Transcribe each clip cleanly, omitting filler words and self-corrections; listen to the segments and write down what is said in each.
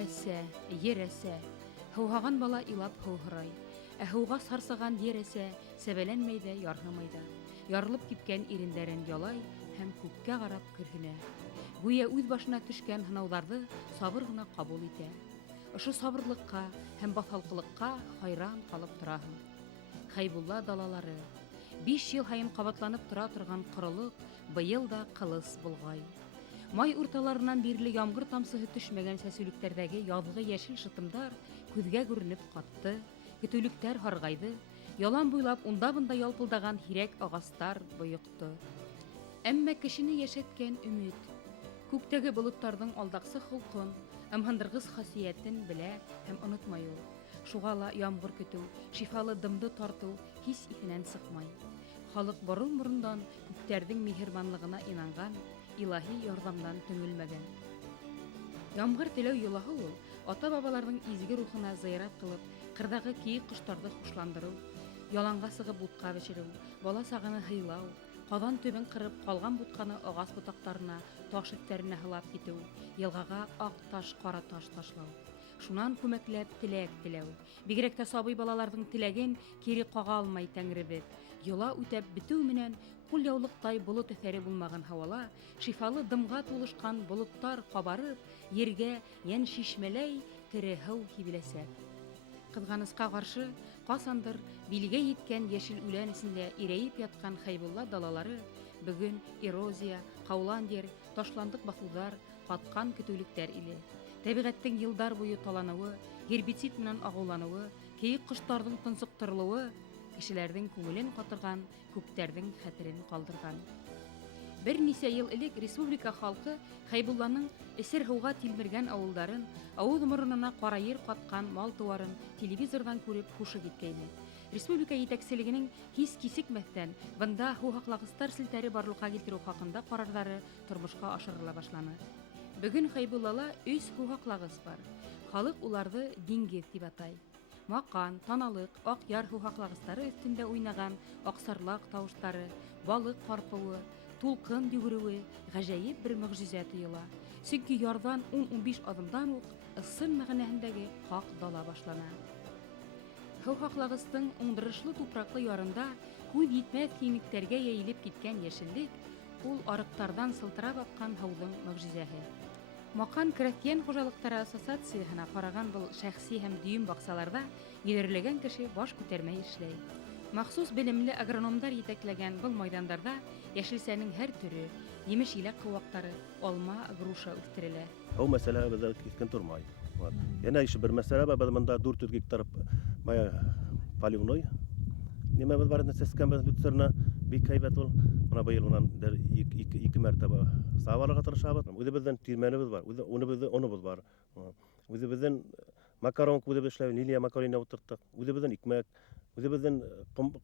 Әсә, ер әсә, һыуһаған бала илап һыуһырай. Һыуға сарсыған ер әсә, сәбәләнмәй ҙә, ярһымай ҙа. Ярылып кипкән ирендәрен ялай һәм күккә ҡарап көрһөнә. Гүйә үҙ башына төшкән һынауҙарҙы сабыр ғына ҡабул итә. Ошо сабырлыҡҡа һәм баҫалҡылыҡҡа хайран ҡалып тораһың. Хәйбулла далалары. 5 йыл һайын ҡабатланып тора торған ҡоролоҡ быйыл да ҡылыс болғай. Май урталарынан бирле ямғыр тамсыһы төшмәгән сәсүлектәрҙәге яҙғы йәшел шытымдар күҙгә күренеп ҡатты, көтөүлектәр һарғайҙы, ялан буйлап унда-бында ялпылдаған һирәк ағастар бойоҡто. Әммә кешене йәшәткән өмөт, күктәге болоттарҙың алдаҡсы холҡон, ымһындырғыс хасиәтен белә һәм онотмай ул. Шуға ла ямғыр көтөү, шифалы дымды тартыу һис иҫенән сыҡмай. Халыҡ борон-борондан күктәрҙең миһербанлығына инанған, илаһи ярҙамдан төңөлмәгән. Ямғыр теләү йолаһы ул, ата-бабаларҙың изге рухына зыярат ҡылып, ҡырҙағы кейек ҡоштарҙы хушландырыу, яланға сығып бутҡа бешереү, бала сағаны һыйлау, ҡаҙан төбөн ҡырып, ҡалған бутҡаны ағас ботаҡтарына, таш өҫтәренә һылап китеү, йылғаға аҡ таш, ҡара таш ташлау. Шунан күмәкләп теләк теләү. Бигерәк тә сабый балаларҙың теләген кире ҡаға алмай Тәңребеҙ. Йола үтәп бетеү менән, ҡул яулыҡтай болот эҫәре булмаған һауала, шифалы дымға тулышҡан болоттар ҡабарып, ергә йән шишмәләй тере һыу һибеләсәк. Ҡыҙғанысҡа ҡаршы, ҡасандыр билгә еткән йәшел үлән эсендә ирәйеп ятҡан Хәйбулла далалары бөгөн эрозия, ҡаулан ер, ташландыҡ баҫыуҙар, ҡатҡан көтөүлектәр иле. Тәбиғәттең йылдар буйы таланыуы, гербицид менән ағыуланыуы, кейек ҡоштарҙың тонсоҡтырылыуы, кешеләрҙең күңелен ҡатырған, күптәрҙең хәтерен ҡалдырған. Бер нисә йыл элек республика халҡы Хәйбулланың эсер һыуға тилмергән ауылдарын, ауыҙ моронона ҡара ер ҡатҡан мал тыуарын телевизорҙан күреп һушы киткәйне. Республика етәкселегенең һис кисекмәҫтән бында һыу һаҡлағыстар селтәре барлыҡҡа килтереү хаҡында ҡарарҙары тормошҡа ашырыла башланы. Бөгөн Хәйбуллала 3 һыу һаҡлағыс бар. Халыҡ уларҙы диңгеҙ тип атай. Маҡан, таналыҡ, аҡ яр һыу һаҡлағыстары өҫтөндә уйнаған аҡсарлаҡ тауыштары, балыҡ ҡарпыуы, тулҡын йүгереүе ғәжәйеп бер мөғжизә тойола. Сөнки ярҙан 10-15 аҙымдан уҡ ысын мәғәнәһендәге хаҡ дала башлана. Һыу һаҡлағыстың уңдырышлы тупраҡлы ярында күҙ етмәҫ киңлектәргә йәйелеп киткән йәшеллек — ул арыҡтарҙан сылтырап аҡҡан һыуҙың мөғжизәһе. Маҡан крәҫтиән хужалыҡтары ассоциацияһына ҡараған был шәхси һәм дөйөм баҡсаларҙа йөҙәрләгән кеше баш күтәрмәй эшләй. Махсус белемле агрономдар етәкләгән был майҙандарҙа йәшелсәнең һәр төрө, емеш-еләк ҡыуаҡтары, алма, груша үҫтерелә. Һыу мәсьәләһе беҙҙә киҫкен тормай. Йәнә ише бер мәсьәлә бар, беҙ бында 400 гектар поливной нимәбеҙ бар, сәскәнбеҙ люцерна, бик һәйбәт ул. Бына быйыл унан 2 мәртәбә сабаларға тырышабыҙ. Үҙебеҙҙең тирмәнебеҙ бар, уныбыҙ бар. Үҙебеҙҙең макаронка үҙебеҙ эшләй, лилия макароны ултырттык. Үҙебеҙҙең икмәк, үҙебеҙҙең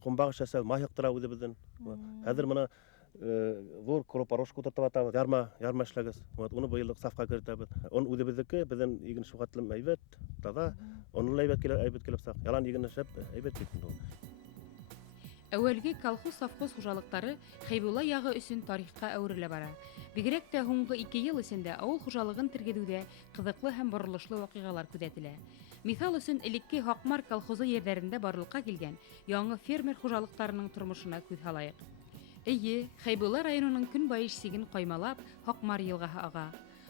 ҡомбағыш әсә, май һыҡтыра үҙебеҙҙең. Хәҙер бына ҙур кропорошка ултыртып атабыҙ, ярма эшләгес. Уны быйыллыҡ сафҡа кертәбеҙ. Он үҙебеҙҙеке, беҙҙең иген шуғатлым әйбәт, таҙа. Onun әйбәт килеп саҡ. Ялан игене шәп, әйбәт китте ул. Әүәлге колхоз-совхоз хужалыҡтары Хәйбулла яғы өсөн тарихҡа әүерелә бара. Бигерәк тә һуңғы 2 йыл эсендә ауыл хужалығын тергеҙеүҙә ҡыҙыҡлы һәм боролошло ваҡиғалар күҙәтелә. Миҫал өсөн, элекке Һаҡмар колхозы ерҙәрендә барлыҡҡа килгән яңы фермер хужалыҡтарының тормошона күҙ һалайыҡ. Эйе, Хәйбулла районының көнбайыш сиген ҡаймалап Һаҡмар йылғаһы аға.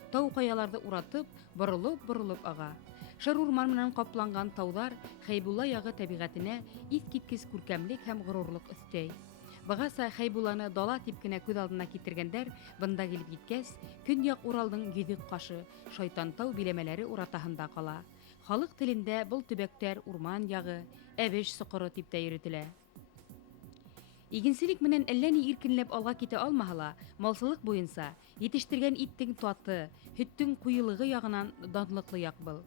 Тау ҡаяларҙы уратып, боролоп аға. Шыр урман менән ҡапланған тауҙар Хәйбулла яғы тәбиғәтенә иҫ киткес күркәмлек һәм ғорурлыҡ өҫтәй. Бығаса Хәйбулланы дала тип кенә күҙ алдына китергәндәр бында килеп еткәс, көньяҡ Уралдың йөҙөк ҡашы, Шайтантау биләмәләре уратаһында ҡала. Халыҡ телендә был төбәктәр урман яғы, әбеш соҡоро тип тә йөрөтөлә. Игенселек менән әллә ни иркенләп алға китә алмаһа ла, малсылыҡ буйынса етештергән иттең таты, һөттөң ҡуйылығы яғынан данлыҡлы яҡ был.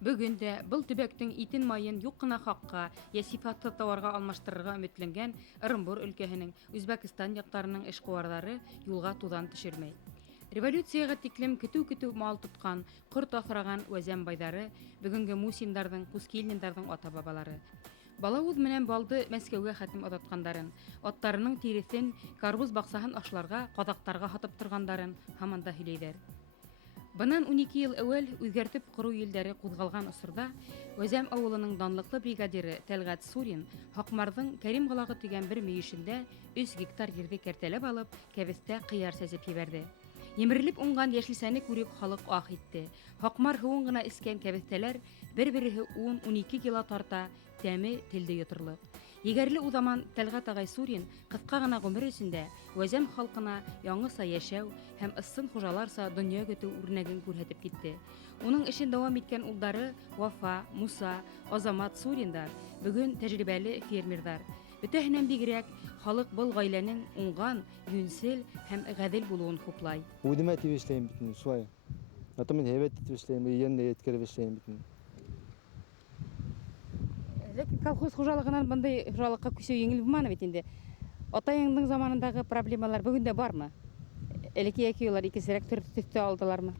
Бөгөн дә был төбәктең итен майын юҡ ҡына хаҡҡа, йә сифатһыҙ тауарға алмаштырырға өмөтләнгән Ырымбур өлкәһенең, Үзбәкстан яҡтарының эшҡыуарҙары юлға туҙан төшөрмәй. Революцияға тиклем көтөү мал тотҡан, ҡорт аҫраған Вәзәм байҙары, бөгөнгө Мусиндарҙың, Кускильниндарҙың ата-бабалары. Балауыҙ менән балды Мәскәүгә хәтем оҙатҡандарын, аттарының тиреҫен, карбуз баҡсаһын ашларға, ҡаҙаҡтарға һатып торғандарын һаман да һөйләйҙәр. Бынан 12 ел әүвәл үзгәртеп кору елдәре кузгалган осырда Өзәм авылының данлыклы бригадиры Тәлгат Сурин Хакмарның Кәрим гылагы дигән бер мөешендә 3 гектар җирне кәртәләп алып, кәбестә кыяр сәзеп җибәрде. Емерелеп уңган яшелсәне күреп халык ах итте. Хакмар һуын гына искән кәбестәләр бер-бере 10-12 кило тарта, тәме телдә йотырлык. Егәрле удаман Тәлгат агай Сурин кыска гына гомер эчендә Өзәм халкына яңгыса яшәү һәм ыссын хуҗаларса дөнья көтү үрнәген күрһәтеп китте. Уның эшен дәвам иткән улдары Вафа, Муса, Азамат Суриндар бүген тәҗрибәле фермерлар. Бөтәһеннән бигрәк халык был гаиләнең уңган, юнсел һәм гадел булуын хуплай. Удыма тип эшләйм бит шулай. Атамын һәйбәт итеп эшләйм, янда yetkереп эшләйм бит. Ләкин колхоз хуҗалыгынан бындай хуҗалыкка күчү еңел булманы бит инде. Атайыңның заманындагы проблемалар бүген дә бармы? Элекке якыйлар икесерәк төртүктә алдылармы?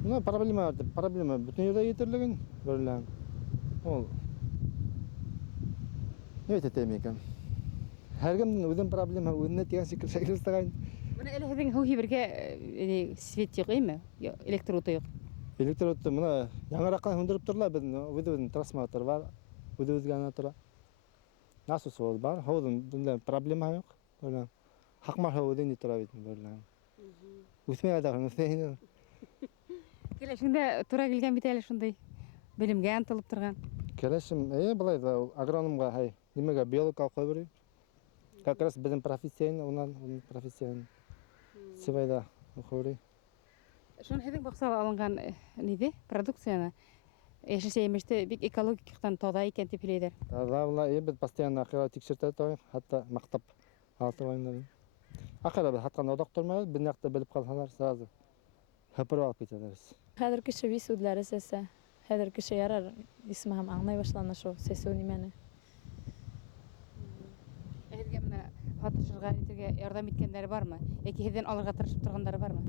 Ну, проблема бүтән ердә ятерлеген берлән. Ул не әйтәм икән. Һәркемнең үзенең проблема, үзенә тигән шикелле шәкелстәгән. Менә әле һеҙҙең һыу һибергә свет юҡ, әйме? Электр уты юҡ. Электр уты моны яңараҡҡа һүндереп торалар безнең, үзебезнең трансформатор бар, үзебезгә генә тора. Насос бар, һыуҙың проблема юҡ. Берлән. Хакмар һыуы инде тора бит берлән. Үсмәгә дә үсмәйне. Киләшендә тура килгән бит әле шундай белемгә ынтылып торган. Кәләшем, былай да агрономга, нимәгә биологка куйбыр. Как раз безнең профессияны, унан профессияны. Сибайда укырый. Шуны һеҙҙең баҡсала алынған ниде? Продукцияны яшелсә емеште бик экологиктан тоҙа икән тип һөйләйҙәр. Тоҙа, без постоянно ахыра тикшертә торабыз, хатта маҡтап алтырайндар. Ахыра без һатҡан оҙаҡ тормайбыҙ, бер яҡта белеп ҡалһалар, сразу һыпырып алып китәләр. Хәҙер кеше вис үҙләре сәсә. Хәҙер кеше ярар, исмаһам аңлай башланы шул сәсеү нимәне. Һеҙгә менә һатышырға итергә ярҙам иткәндәре бармы? Яки һеҙҙән алырға тырышып торғандары бармы?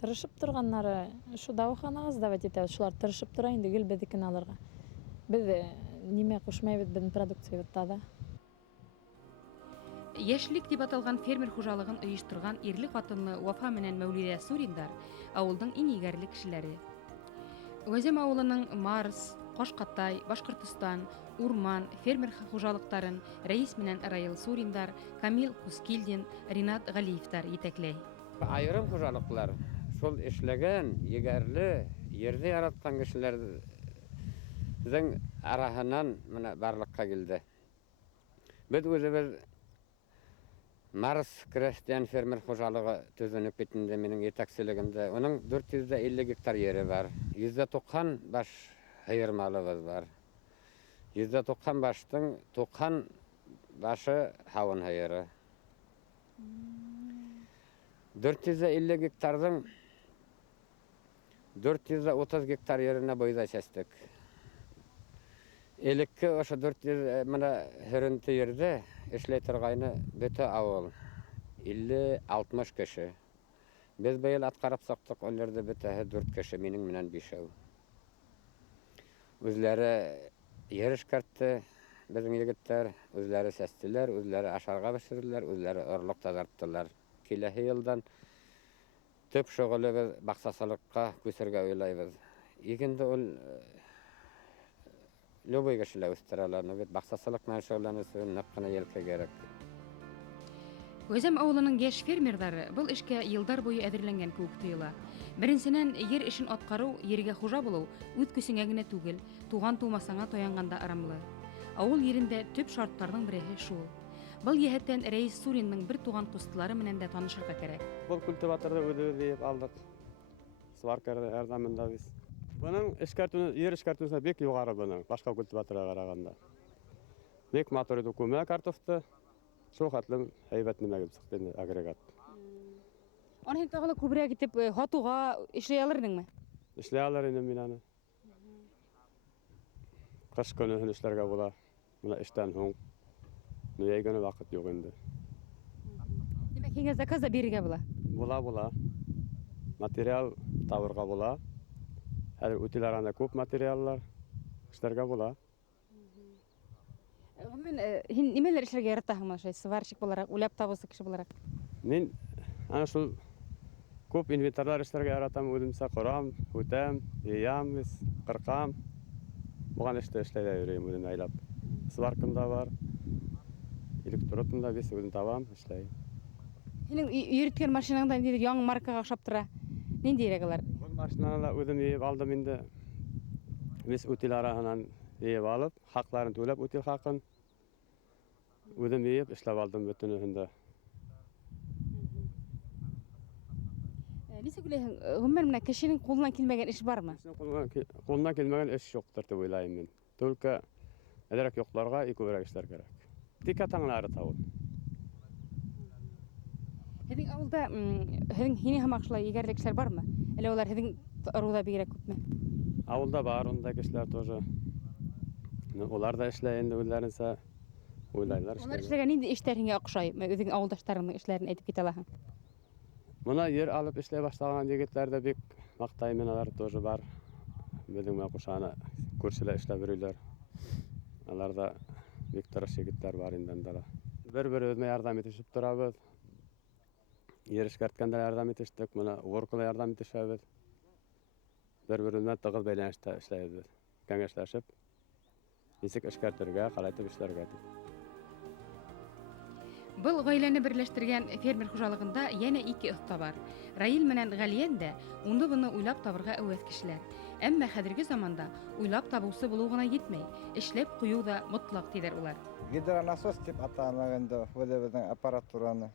Тырышып торғаннары, шу дауаханағыз давать итәбеҙ, шулар тырышып тора инде гел беҙҙекен алырға. Беҙ нимә ҡушмайбыҙ беҙҙең продукциябыҙ таҙа. Йәшлек дип аталған фермер хужалығын ойоштырған ирле ҡатынлы Вафа менән Мәүлиҙә Суриндар ауылдың иң егәрле кешеләре. Өзәм ауылының Марс, Ҡашҡатай, Башҡортостан, Урман, фермер хужалыҡтарын рәис менән Раил Суриндар, Камил Хускилдин, Ринат Ғәлиевтар етәкләй. Айырым хужалыҡлар, шул эшләгән, егәрле, ерҙе яратҡан кешеләрҙең араһынан барлыҡҡа килде. Беҙ үҙебеҙ Марс крәстиән фермер хужалығы төҙөнөп битенде минең етәкселегемдә. Уның 450 гектар ере бар. 190 баш һыйыр малыбыҙ бар. 190 баштың 90 башы һауын һыйыры. 450 гектарҙың 430 гектар еренә бойҙай сәстек. Элекке ошо 400 һөрөнтө ерҙә эшләй торғайны бөтә ауыл. 50-60 кеше. Без быйыл атҡарып саҡтыҡ, оларҙы бөтәһе 4 кеше, минең менән 5. Үзләре ер эшкәртте, безнең егеттәр, үзләре сәстеләр, үзләре ашарға бешерҙеләр, үзләре орлоҡ таҙарттылар. Киләһе йылдан төп шөғөлөбөҙ баҡсасылыҡҡа күсергә уйлайбыҙ. Егенде ул любой кешелә үҫтерәләр, но бит баҡсасылыҡ менән шөғөлләнеү өсөн ныҡ ҡына елкә кәрәк. Өзәм ауылының йәш фермерҙары был эшкә йылдар буйы әҙерләнгән кеүек тойола. Беренсенән, ер эшен атҡарыу, ергә хужа булыу үҙ көсөңә генә түгел, туған-тыумасаңа таянғанда арамлы. Ауыл ерендә төп шарттарҙың береһе шул. Был йәһәттән Рәис Суринның бер туған ҡустылары менән дә танышырға кәрәк. Был культиваторҙы үҙебеҙ йыйып алдык. Сваркалар ярҙамында biz. Бының ер эшкәртеүсе бик юғары бының, башҡа культиваторға ҡарағанда. Бик матур иде күмә картофты. Шул хәтлем һәйбәт нимә килеп сыҡты инде агрегат. Аны һин тағы күберәк итеп һатыуға эшләй алырһыңмы? Эшләй алыр инем мин аны. Ҡыш көнөһөн эшләргә була. Бына эштән һуң. Йәй көнө ваҡыт юҡ инде. Демәк, һиңә заказ да бирергә була? Була. Материал табырға була. Хәҙер үтеләр анда күп материаллар. Эшләргә була. Һин нимәләр эшләргә яратаһың, сварщик булараҡ, үләп табыусы кеше булараҡ? Мин ана шул Көп инвентарлар эшләргә яратам, үземсә корам, үтәм, яям, кыркам. Буган эштә эшләдә йөрим үзем айлап. Сваркам да бар. Электротым да вес үзем табам, эшләйм. Һинең йөрткән машинаңда нинди яңа маркага охшап тора? Ниндирәк алар? Бу машинаны үзем йыеп алдым инде. Вес үтил араһынан йыеп алып, хакларын түләп үтил хакын. Үзем йыеп эшләп алдым бөтенен дә. Нисек уйлыйсың, гомумән менә кешенең кулынан килмәгән эш бармы? Кулынан килмәгән эш юктыр дип уйлайм мин. Только әдәрәк юкларга и күбрәк эшләр кирәк. Тик атаңлары табу. Һеҙҙең ауылда һине һамаҡ шулай егәрле кешеләр бармы? Әллә улар һеҙҙең ырыуҙа бигерәк күпме? Авылда бар, онда кешеләр тоже. Улар да эшләй инде үзләренсә уйлайлар. Улар эшләгән нинди эштәр һиңә оҡшай? Үҙең ауылдаштарыңның эшләрен әйтеп китә алаһың. Мына ер алып эшләй башлаган егетләр дә бик мактайм мин, алар тоже бар. Безнең мәкушаны күршеләр эшләп йөриләр. Алар да бик тырыш егетләр бар инде анда. Бер-беребезгә ярдәм итешеп торабыз. Ер эшкәрткәндә ярдәм итештек, мына воркала ярдәм итешәбез. Бер-беребезгә тыгыз бәйләнештә эшләйбез. Кәңәшләшеп, нисек эшкәртергә, калайтып эшләргә. Был гаиләне берләштергән фермер хужалығында йәнә 2 оҫта бар. Раил менән Ғәлиән дә уны-буны уйлап табырға әүәҫ кешеләр. Әммә хәҙерге заманда уйлап табыусы булыу гына етмәй, эшләп ҡуйыу ҙа мотлаҡ тиҙәр улар. Гидронасос дип аталганда үҙебеҙҙең аппаратураны.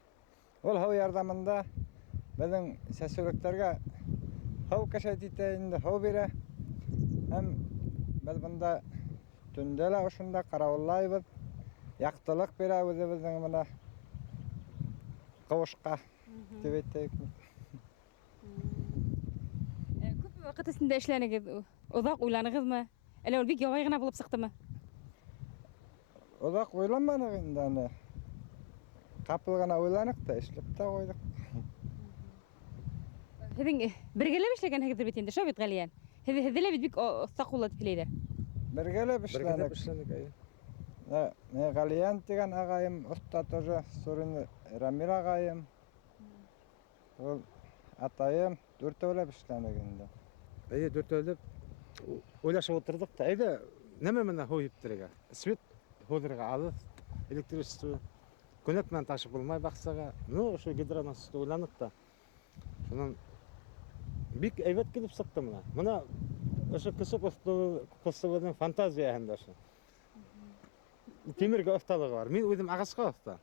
Ул һыу ярҙамында беҙҙең сәсүлектәргә һыу кәшәт итә инде, һыу бирә. Һәм беҙ бында төндә лә ошонда ҡарауыллайбыҙ. Яҡтылыҡ бирә үҙебеҙҙең бына ҡыуышҡа тип әйтәйек. Күп ваҡыт эсендә эшләнегеҙ, оҙаҡ уйланығыҙмы? Әллә ул бик ябай ғына булып сыҡтымы? Оҙаҡ уйламаныҡ инде. Ҡапыл ғына уйланыҡ та, эшләп тә ҡуйҙыҡ. Һеҙҙең бергәләп эшләгәнһегеҙ бит инде, шул бит Ғәлиән. Һеҙҙе лә бит бик оҫта ҡуллы тип һөйләйҙәр. Бергәләп эшләнек. Ғәлиән тигән ағайым, оҫта тоже, Сурин Рамил ағайым. Ул атайым, дүртәүләп эшләнек инде. Әйе, дүртәүләп уйлашып отырдык та, әйдә, нәмә менән һыу һиптергә? Свет һуҙырға алып, электричество күнәк менән ташып булмай баҡсаға. Ну, ошо гидронасосты уйланыҡ та. Шунан бик әйбәт килеп сыҡты мына. Мына ошо кесе ҡустыбыҙҙың фантазияһында ошо. Тимергә оҫталығы бар. Мин үҙем ағасҡа оҫта.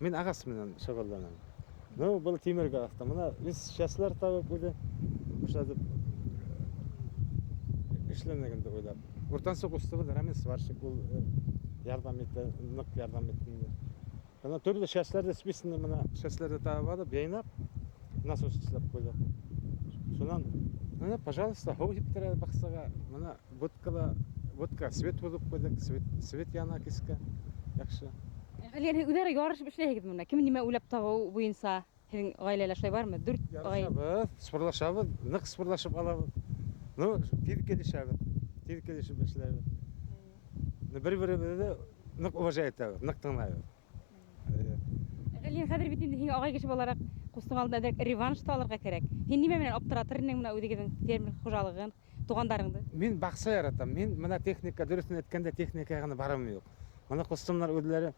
Мин ағас менән шөғөлләнәм. Ну, был тимергә оҫта. Мына без шәсләр табып үҙе ошатып эшләнегенде уйлап. Уртансы ҡустыбыҙ Рамил сварщик, ул ярҙам итә, ныҡ ярҙам итте. Мына төрлө шәсләрҙе, списанный мына шәсләрҙе табып алып, яйнап, насос эшләп ҡуйҙы. Шунан, мына, пожалуйста, һыу һиптерә баҡсаға. Мына будка свет һуҙып ҡуйҙык, свет яна кискә. Яҡшы. Ғәлиән, һеҙ үҙәре ярышып эшләйһегеҙ бына. Кем нимә уйлап табыу буйынса һеҙҙең ғаиләлә шулай бармы? 4 ағай. Ярышабыҙ, спорлашабыҙ, ныҡ спорлашып алабыҙ. Ну, тиҙ килешәбеҙ, тиҙ килешеп эшләбеҙ. Бер-беребеҙҙе ныҡ уважай итәбеҙ, ныҡ тыңлайбыҙ. Ғәлиән, хәҙер бит инде һиңә ағай кеше булараҡ ҡустың алдында реванш та алырға кәрәк. Һин нимә менән аптыратыр инең менә үҙегеҙҙең фермер хужалығын, туғандарыңды? Мин баҡса яратам. Мин мына техника, дөрөҫөн әйткәндә, техникаға ғына барам юҡ. Мына ҡустымдар үҙләре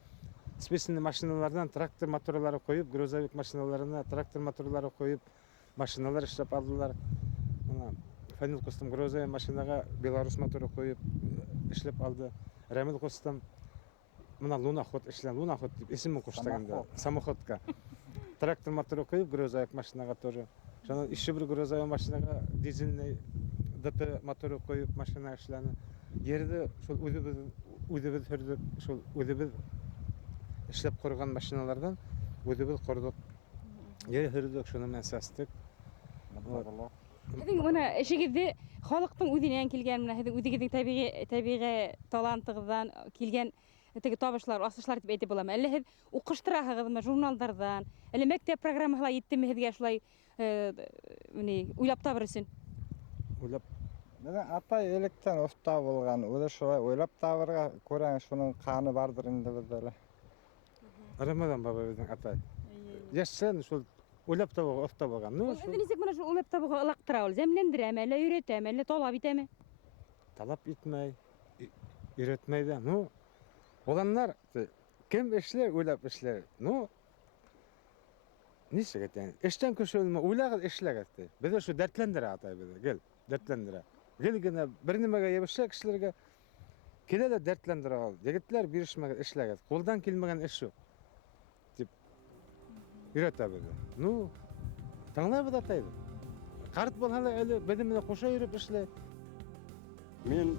специальный машиналардан трактор моторлары ҡуйып, грузовик машиналарына трактор моторлары ҡуйып, машиналар эшләп алдылар. Мына Фәнил ҡустым грузовик машинаға Белорус моторы ҡуйып эшләп алды. Рәмил ҡустым мына луноход эшлән, луноход дип исемен ҡуштаганда, самоходка. Трактор моторы ҡуйып, грузовик машинаға тоже. Шунан еще бер грузовик машинаға дизельный ДТ моторы ҡуйып машина эшләне. Ерҙе шул үҙебеҙ һөрҙөк, шул үҙебеҙ эшләп ҡорған машиналардан үҙебеҙ ҡорҙоҡ. Ер һөрҙөк, шуны менән сәстек. Һеҙҙең бына эшегеҙҙе халыҡтың үҙенән килгән, менә һеҙҙең үҙегеҙҙең тәбиғи талантығыҙҙан килгән теге табышлар, асышлар дип әйтеп буламы? Әллә һеҙ уҡыштыраһығыҙмы журналдарҙан? Әллә мәктәп программаһы еттеме һеҙгә шулай уйлап табыр өсөн? Уйлап. Беҙҙең атай электән оҫта булған, үҙе шулай уйлап табырға, күрәң, шуның ҡаны бардыр инде беҙҙә лә. Рамадан бабай беҙҙең атай. Йәшсән шул Uylap tabaga osta bolgan. Ул эзе нисек менә шул улап табуга ылыктыра ул? Зәмләндерәме, әллә өйрәтәме, әллә талап итәме? Талап итмәй, өйрәтмәй дә. Olanlar kim işler, uylap işler. Nişe geten? İşten köşülme, uylağız işler etti. Bize şu dertlendire atay bize, gel, dertlendire. Gel gene bir nimege yapışacak işlerge, kile de dertlendire al. Yigitler bir işmege işler etti. Koldan kilmegen iş yok. Tip, üret bize. Tanlay bu da ataydı. Kart bolhalı öyle, bedimine koşa yürüp işler. Men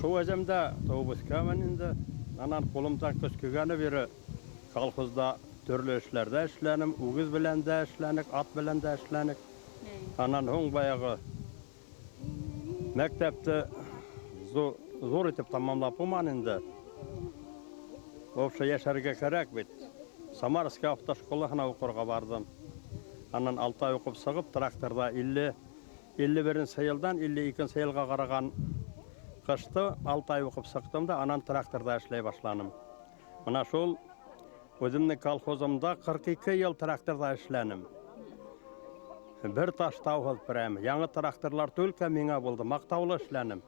şu özümde Tobuskamanında anan kolumdan köskügeni biri kolxozda türlü işlerde işlenim, uğuz bilen de işlenik, at bilen de işlenik. Anan hoň bayağı mektepte zor etip tamamlap umanında. Ofşa yaşarga kerek bit. Samarska avtoşkolahına okurga bardım. Anan 6 ay okup sığıp traktorda 51-nji ýyldan 52-nji ýylga garagan kışty 6 ay okup syktym da anan traktorda işlej başlanım. Muna şol özümni kolhozumda 42 ýyl traktorda işlenim. Bir taş tawhyd biräm. Ýaňy traktorlar tölke meňe boldy. Maktawly işlenim.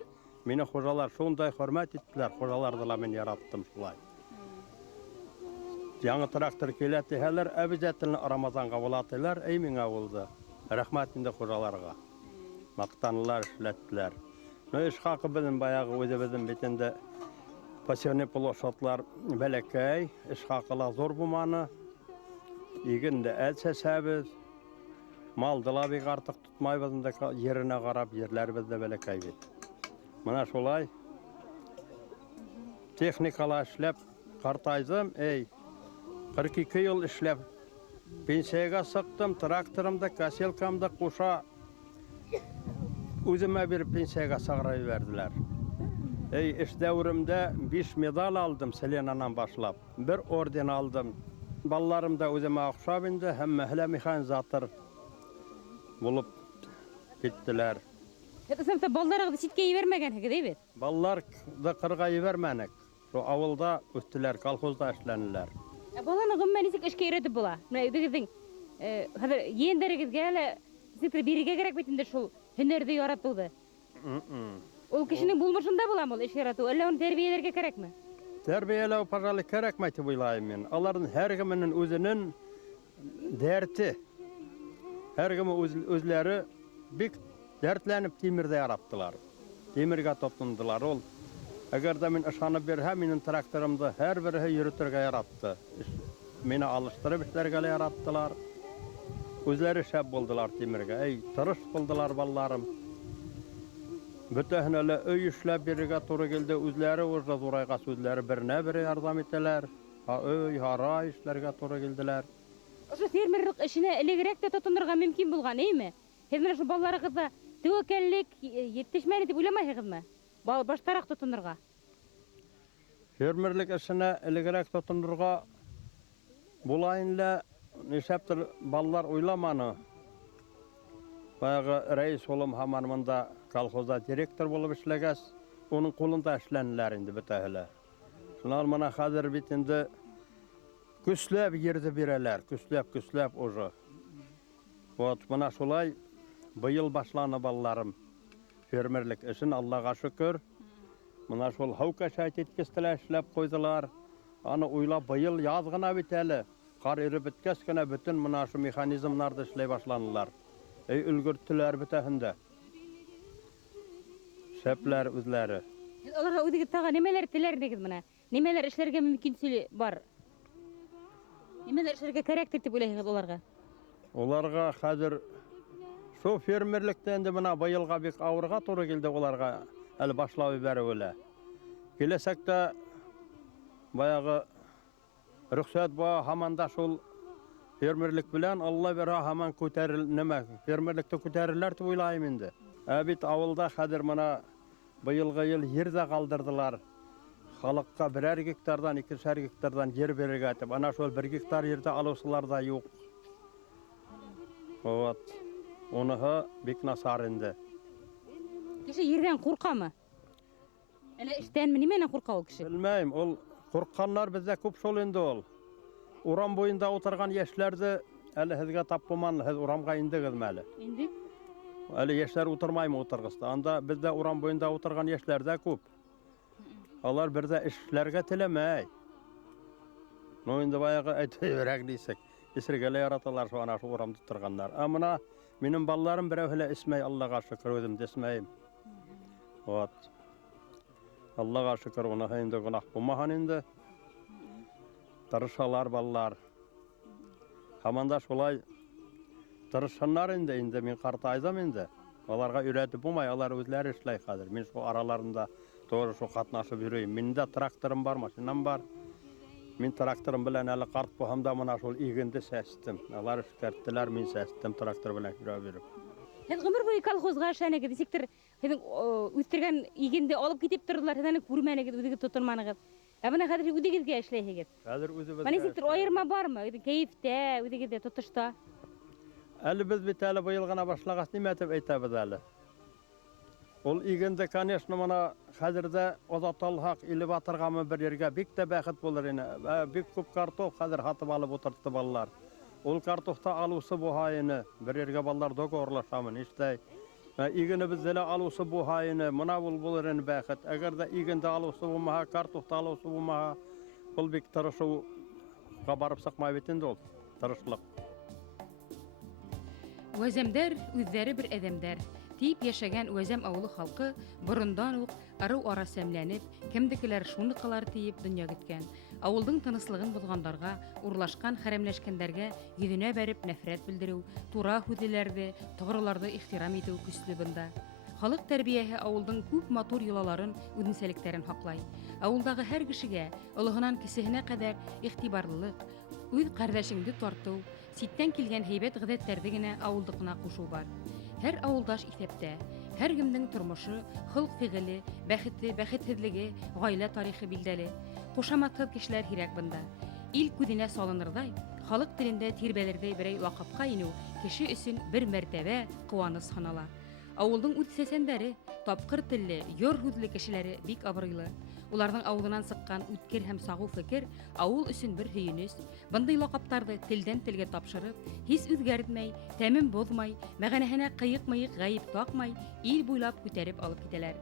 Meni hojalar şonday hormat etdiler. Hojalardy la men yaratdym şulay. Ýaňy traktor keleti heler ebizatlyny Ramazanga bolatylar, ey meňe boldy. Rahmat indi hojalarga. Maktanlar işlettiler. Iş hakkı bizim bayağı özümüzün bitinde pasyonel poloşatlar belekey, iş hakkıla zor bumanı. İginde elsesebiz, maldıla bir artık tutmaybızın da yerine karab yerler de belekey bit. Mana şolay texnikala işlep kartayzım, 42 yıl işlep pensiyaga sıktım, traktorumda, kaselkamda kuşa özüme bir pensiyaga sagrayı verdiler. İş devrimde 5 medal aldım Selena'dan başlap. Bir orden aldım. Ballarım da özüme akşam indi, hem mehle mehanizatör bulup gittiler. Sınıfta ballarıgı sitkeyi vermegen hege deyip. Ballar da kırgayı vermenek. Şu avulda üstüler, kolhozda işlenirler. Balany gymma nisek işke öğretip bola. Mine digiziň hazır ýenderigizge hele sizde birige gerek bitinde şol hünerdi ýaratydy. Ol kişiniň bulmuşynda bolam ol iş ýaratuw, elle onu terbiýelerge kerekmi? Terbiýelew pajaly kerekmi diýip boýlaýym men. Alaryň her kiminiň özüniň derti. Her kimi özleri bik dertlenip timirde yarattılar. Timirge toplandylar ol. Eger de men ışanyp berhä meniň traktorymdy her biri ýürüterge yaratdy. Meni alışdyryp işlerge yaratdylar. Özleri şäp boldular timirge. Tyrış boldular ballarym. Bütehine öý işläp birige tory geldi. Özleri orada durayga sözleri birine biri ýardam etdiler. Öý hara işlerge tory geldiler. Oşo fermerlik işine ilegirek de tutunurga mümkin bolgan, eými? Hezmene şu ballaryňyzda töwekellik ýetişmeli diýip uylamaýsygysmy? Baştarak tutunurga. Fermerlik işine ilegirek tutunurga bulaýynla neşäpdir ballar uylamany. Bayağı reis olum hamanmında kolhozda direktor bolup işleges, onun kolunda işlendiler indi bütehile. Şunal mana hazır bitinde güçläp ýerde bireler, güçläp oja. Wot mana şolay bu ýyl başlany ballarym. Fermerlik işin Allah'a şükür. Mana şol hawka şaýt etkistiler, işläp goýdular. Ana uylap bu ýyl ýazgyna biteli. Kar erip bitkeskene bütün mana şu mehanizmlarda işley başlandylar. Ülgürttiler bütehinde. Şepler özleri. Olara ödegi taga nemeler tilerdigiz mana? Nemeler işlerge mümkinsili bar? Nemeler işlerge kerekdir diýip uýlaýsyňyz olarga? Olarga hazır şu fermerlikden de mana bu ýylga bek awyrga tory geldi olarga el başlap beribler. Gelesekde bayağı ruhsat ba hamanda şol fermerlik bilen Allah bera haman köteril neme fermerlikde köterirler diýip uýlaýym indi. Bit awulda hazır mana bu ýylga ýyl ýerde galdyrdylar. Halykka birer hektardan 2 hektardan yer bererge etip ana şol 1 hektar ýerde alawçylar da ýok. Owat onuha bek nasar indi. Kişi yerden korkamy? Ele iştenmi nimene korka ol kişi? Bilmeýim, ol korkkanlar bizde köp şol indi ol. Uran boyunda oturgan ýeşlerde Әлі һеҙгә тап булманы, һеҙ урамға индегеҙ мәле. Инде Әле яшьләр утырмаймы утырғыста. Анда бездә урам буйында утырган яшьләр дә күп. Алар бердә эшләргә теләмәй. Ну инде баягы әйтәйрәк дисек, исергәлә яраталар шул ана шул урамда торганнар. Мына минем балаларым берәү һәлә эсмәй, Аллага шөкер, үзем дә эсмәйм. Вот. Аллага шөкер, унаһы инде гынах булмаһан инде. Тырышалар балалар. Һаманда шулай тырышсыннар инде мин картайдым инде. Аларга өйрәтеп булмай, алар үзләре эшләй хәзер. Мин шул араларында тоже шул катнашып йөрим. Миндә тракторым бар, машинам бар. Мин тракторым белән әле карт булһам да мына шул игенде сәстем. Алар эшкәрттеләр, мин сәстем трактор белән йөреп. һеҙ ғүмер буйы колхозға эшләнегеҙ, нисектер һеҙҙең үҫтергән игенде алып китеп торҙолар, һеҙ күрмәнегеҙ, үҙегеҙ тотонманығыҙ. Ә бына хәҙер үҙегеҙгә эшләйһегеҙ. Хәзер үзебез. Нисектер айырма бармы? Кәйефтә, үҙегеҙҙә тотошта. Әле без бит әле быйыл гына башлагас, нимә дип әйтәбез әле? Ул игенде, конечно, мына хәзердә озатылһак, илеп атыргамы бер ергә бик тә бәхет булыр ине. Бик күп картоф хәзер һатып алып утыртты балалар. Ул картофта алусы буһа ине, бер ергә балалар договорлашамы, ништәй. Игене бездә алусы буһа ине, мына ул булыр ине бәхет. Әгәр дә игенде алусы булмаһа, картофта алусы булмаһа, ул бик тырышуга барып сыкмай бит инде ул. Тырышлык. Вәзәмдәр үҙҙәре бер әҙәмдәр. Тип йәшәгән Вәзәм ауылы халҡы борондан уҡ арыу-ара сәмләнеп, кемдекеләр шуныҡылар тиеп донъя көткән. Ауылдың тыныслығын боҙғандарға, урлашҡан, хәрәмләшкәндәргә йөҙөнә бәреп нәфрәт белдереү, тура һүҙлеләрҙе, тоғроларҙы ихтирам итеү көслө бында. Халыҡ тәрбиәһе ауылдың күп матур йолаларын, үҙенсәлектәрен һаҡлай. Ауылдағы һәр кешегә, олоһонан кесеһенә ҡәҙәр иғтибарлылыҡ, үҙ ҡәрҙәшеңде тартыу, ситтән килгән һәйбәт ғәҙәттәрҙе генә ауылдыҡына ҡушыу бар. Һәр ауылдаш иҫәптә, һәр кемдең тормошо, хылҡ-фиғеле, бәхете, бәхетһеҙлеге, ғаилә тарихы билдәле. Ҡушаматһыҙ кешеләр һирәк бында. Ил күҙенә салынырҙай, халыҡ телендә тирбәлерҙәй берәй лаҡапҡа инеү кеше өсөн бер мәртәбә ҡыуаныс һанала. Ауылдың үҙ сәсәндәре, тапҡыр телле, йор һүҙле кешеләре бик абруйлы. Уларҙың ауыҙынан сыҡҡан үткер һәм сағыу фекер ауыл өсөн бер һөйөнөс. Бындай лаҡаптарҙы телдән телгә тапшырып, һис үҙгәртмәй, тәмен боҙмай, мәғәнәһенә ҡыйыҡ-мыйыҡ ғәйеп таҡмай, ил буйлап күтәреп алып китәләр.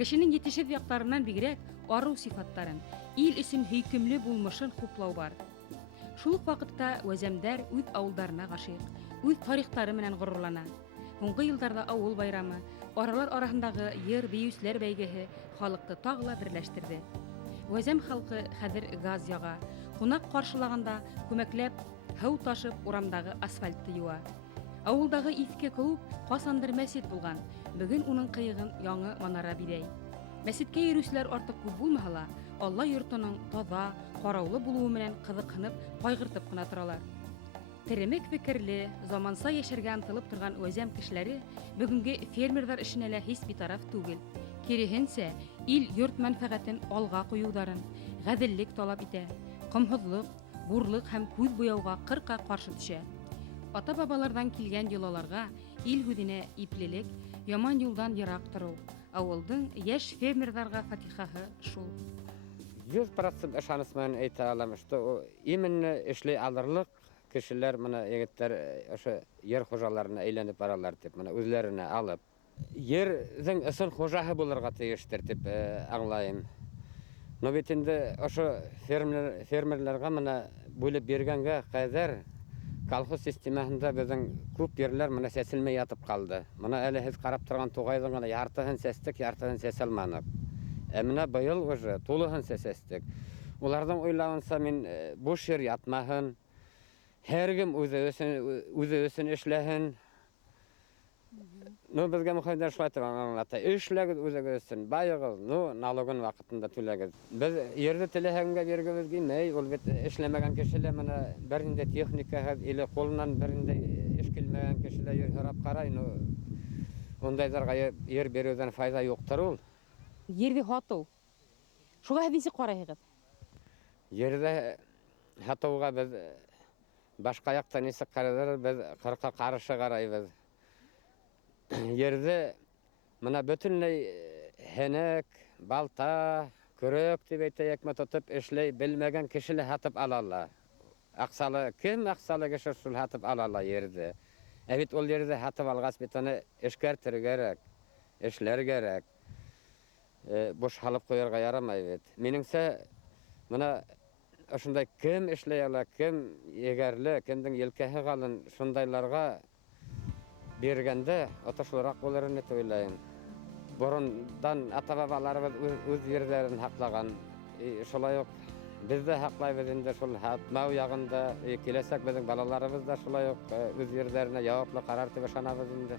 Кешенең етешһеҙ яҡтарынан бигерәк арыу сифаттарын, ил өсөн һөйкөмлө булмышын хуплау бар. Шул уҡ ваҡытта Вәзәмдәр үҙ ауылдарына ғашиҡ, үҙ тарихтары менән ғорурлана. Һуңғы йылдарҙа ауыл байрамы, аралар араһындағы йыр-бейеүселәр бәйгеһе халыҡты тағы ла берләштерҙе. Вәзәм халҡы хәҙер газ яға, ҡунаҡ ҡаршылағанда күмәкләп, һыу ташып урамдағы асфальтты юа. Ауылдағы иҫке клуб ҡасандыр мәсет булған, бөгөн уның ҡыйығын яңы манара биҙәй. Мәсеткә йөрөүселәр артыҡ күп булмаһа ла, Алла йортоноң таҙа, ҡараулы булыуы менән ҡыҙыҡһынып, ҡайғыртып ҡына торалар. Теремек фекерле, заманса йәшәргә ынтылып торған Вәзәм кешеләре бөгөнгө фермерҙар эшенә лә һис битараф түгел. Киреһенсә, ил йорт мәнфәғәтен алға ҡуйыуҙарын, ғәҙеллек талап итә, ҡомһоҙлоҡ, бурлыҡ һәм күҙ буяуға ҡырҡа ҡаршы төшә. Ата-бабаларҙан килгән йолаларға, ил һүҙенә иплелек, яман юлдан йыраҡ тороу. Ауылдың йәш фермерҙарға фатихаһы шул. 100% ышаныс менән әйтә алам, что именно эшләй алырлык кешеләр, мына егеттәр ошо ер хужаларына әйләнеп баралар дип, мына үзләренә алып, ерҙең ысын хужаһы булырға тейештер дип аңлайым. Но бит инде ошо фермерларга мына бүлеп биргәнгә ҡәҙәр колхоз системаһында беҙҙең күп ерләр мына сәселмәй ятып ҡалды. Мына әле һеҙ ҡарап торған туғайҙың ғына яртыһын сәстек, яртыһын сәсә алманыҡ. Ә менә быйыл уже тулыһын сәсәстек. Уларҙың уйлауынса, мин буш ер ятмаһын, һәр кем үҙе өсөн эшләһен. Ну, беҙгә мөхәйҙәр шулай тип аңлата. Эшләгеҙ үҙегеҙ өсөн, байығыҙ, ну, налогын ваҡытында түләгеҙ. Беҙ ерҙе теләһәгәнгә биргебеҙ килмәй, ул бит эшләмәгән кешелә менә бер ниндәй техникаһыҙ или ҡулынан бер ниндәй эш килмәгән кешелә ер һорап ҡарай, ну, ундайҙарға ер биреүҙән файҙа юҡтыр ул. Ерҙе һатыу. Шуға һеҙ нисек ҡарайһығыҙ? Ерҙе һатыуға беҙ башҡа яҡта нисек ҡарайҙар, беҙ ҡырҡа ҡаршы ҡарайбыҙ. Ерҙе мына бөтөнләй һәнәк, балта, көрәк дип әйтәйекме тотоп эшләй белмәгән кешелә һатып алалар. Aksalı, kim aksalı kişi şul hatıp alala yerdi. Evet ol yerde hatıp algas bir tane eşkertir gerek, eşler gerek. Boş halıp koyarga yaramay bit. Meningse mına şunday kim işleyala, kim yegerli, kimden yelkehe kalın şundaylarga bergende otaşlarak bolarını net oylayın. Burundan ata-babalarımız öz yerlerini haklagan. Şolay yok. Biz de haklayız indi şol hatma ýagynda kelesek bizim balalarımız da şolay yok öz yerlerine ýawaply karar tepişanabız indi.